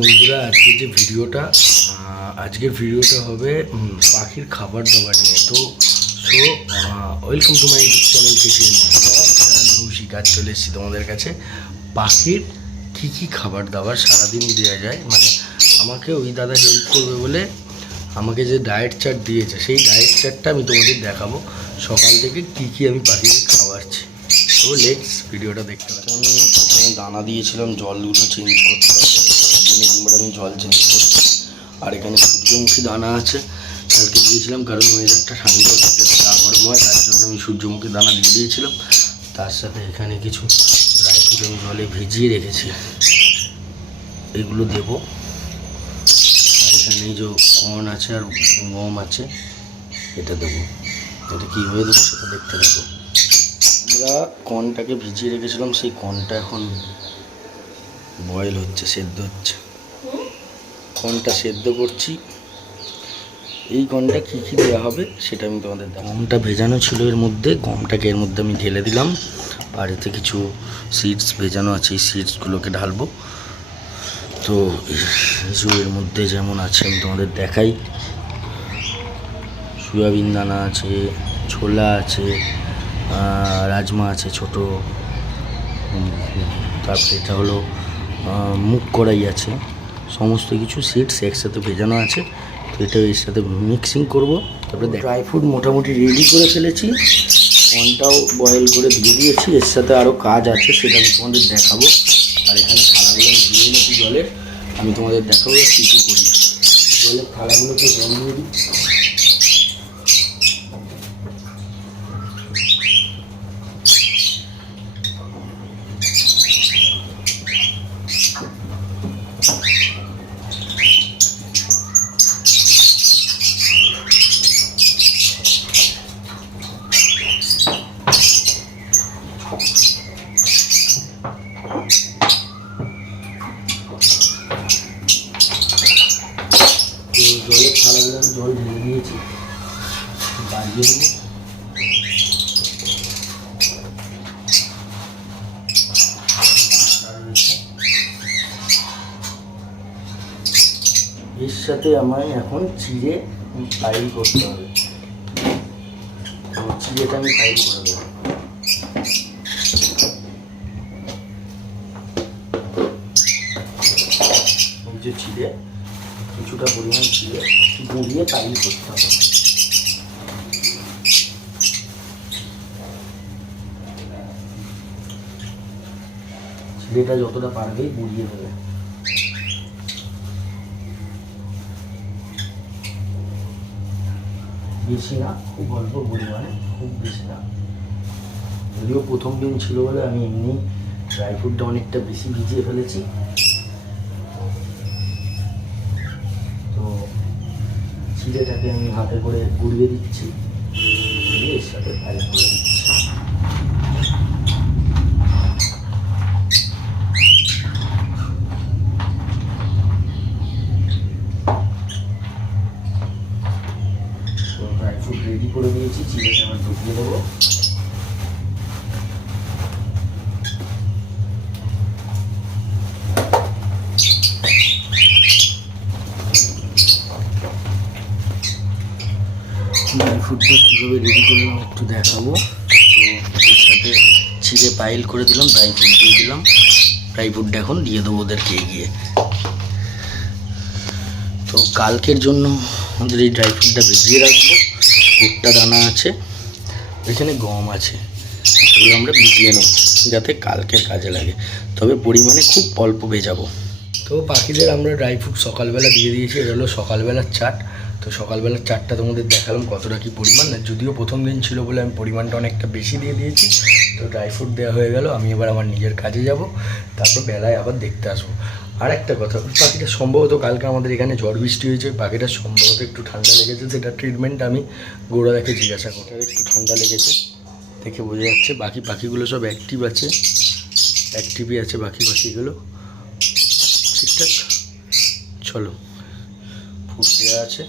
বন্ধুরা আজকে যে ভিডিওটা আহ, আজকের ভিডিওটা হবে পাখির খাবার দাবার নিয়ে। তো so welcome to my YouTube channel আজ চলে এসেছি তোমাদের কাছে। পাখির কী কী খাবার দাবার সারাদিন দেওয়া যায়? মানে আমাকে ওই দাদা হেল্প করবে বলে আমাকে যে ডায়েট চার্ট দিয়েছে সেই ডায়েট চার্টটা আমি তোমাদের দেখাবো। সকাল থেকে কী কী আমি পাখিকে খাওয়াচ্ছি। তো লেটস ভিডিওটা দেখতে পাচ্ছি আমি দানা দিয়েছিলাম জলগুলো চেঞ্জ করতে হবে। দিনে তিনবার আমি জল চেঞ্জ করছি আর এখানে সূর্যমুখী দানা আছে, কালকে দিয়েছিলাম, কারণ ওয়েদারটা ঠান্ডা চা গরম হয়, তার জন্য আমি সূর্যমুখী দানা দিয়ে দিয়েছিলাম। তার সাথে এখানে কিছু ড্রাই ফ্রুট আমি জলে ভিজিয়ে রেখেছি। এগুলো দেবো। আর এখানে যে কর্ন আছে আর গম আছে, এটা দেবো। এটা কীভাবে দেবো সেটা দেখতে দেবো আমরা কর্নটাকে ভিজিয়ে রেখেছিলাম, সেই কর্নটা এখন বয়েল হচ্ছে, সেদ্ধ হচ্ছে। কর্নটা সেদ্ধ করছি। এই কর্নটা কী কী দেওয়া হবে সেটা আমি তোমাদের গমটা ভেজানো ছিল এর মধ্যে, গমটাকে এর মধ্যে আমি ঢেলে দিলাম। বাড়িতে কিছু সিডস ভেজানো আছে, এই সিডসগুলোকে ঢালবো। তো যে এর মধ্যে যেমন আছে, আমি তোমাদের দেখাই। সয়াবিন দানা আছে, ছোলা আছে রাজমা আছে ছোট। তারপরে এটা হলো আহ, করাই আছে। সমস্ত কিছু সিডস একসাথে ভেজানো আছে। তো এটা এর সাথে মিক্সিং করব। তারপরে ড্রাই ফ্রুট মোটামুটি রেডি করে ফেলেছি। কর্নটাও বয়েল করে দিয়ে দিয়েছি। এর সাথে আরও কাজ আছে সেটা আমি তোমাদের দেখাবো। আর এখানে থালাগুলো আমি দিয়ে নিয়েছি জলের আমি তোমাদের দেখাবো কী কী করি। জলের থালাগুলোকে জল দিয়ে দিই তো জলের থালাগুলো আমি জল ঢেলে দিয়েছি বাড়িয়ে দেবো। এর সাথে আমায় এখন চিড়ে পাইল করতে হবে। চিড়েটা আমি পাইল করে দেবো। যে চিড়ে। কিছুটা পরিমাণ চিড়ে গুঁড়িয়ে পাইল করতে হবে। চিড়েটা যতটা পারবে গুঁড়িয়ে দেবে। বেশি না, খুব অল্প পরিমাণে, খুব বেশি না। যদিও প্রথম দিন ছিল বলে আমি এমনি ড্রাই ফ্রুটটা অনেকটা বেশি ভিজিয়ে ফেলেছি তো চিড়েটাকে আমি হাতে করে গুড়িয়ে দিচ্ছি এর সাথে ফ্রাই করে দিচ্ছি। ড্রাই ফ্রুট রেডি করে নিয়েছি চিড়েটা আমার ঢুকিয়ে দেবো। ড্রাই ফ্রুটটা কীভাবে রেডি করলাম একটু দেখাবো। তো এর সাথে ছিঁড়ে পাইল করে দিলাম ড্রাই ফ্রুট দিয়ে দিলাম। ড্রাই ফ্রুটটা এখন দিয়ে দেবো ওদেরকে এগিয়ে। তো কালকের জন্য আমাদের এই ড্রাই ফ্রুটটা ভিজিয়ে রাখব। ভুট্টা দানা আছে, এখানে গম আছে, এগুলো আমরা ভিজিয়ে নেব যাতে কালকের কাজে লাগে। তবে পরিমাণে খুব অল্প ভেজাবো। তো পাখিদের আমরা ড্রাই ফ্রুট সকালবেলা দিয়ে দিয়েছি, এটা হলো সকালবেলার চাট। তো সকালবেলা চাটটা তোমাদের দেখালাম কতটা কি পরিমাণ। যদিও প্রথম দিন ছিল বলে আমি পরিমাণটা অনেকটা বেশি দিয়ে দিয়েছি। তো ড্রাই ফ্রুট দেওয়া হয়ে গেল, আমি এবার আমার নিজের কাজে যাব। তারপর বেলায় আবার দেখতে আসব। আর একটা কথা, পাখিটা সম্ভবত কালকে আমাদের এখানে ঝড় বৃষ্টি হয়েছে, পাখিটা সম্ভবত একটু ঠান্ডা লেগেছে, সেটা ট্রিটমেন্ট আমি গোড়া দেখে জিজ্ঞাসা করি একটু ঠান্ডা লেগেছে, দেখে বোঝা যাচ্ছে বাকি পাখিগুলো সব অ্যাক্টিভ আছে। অ্যাক্টিভই আছে বাকি পাখিগুলো। ঠিকঠাক? চলো। ফুট আছে।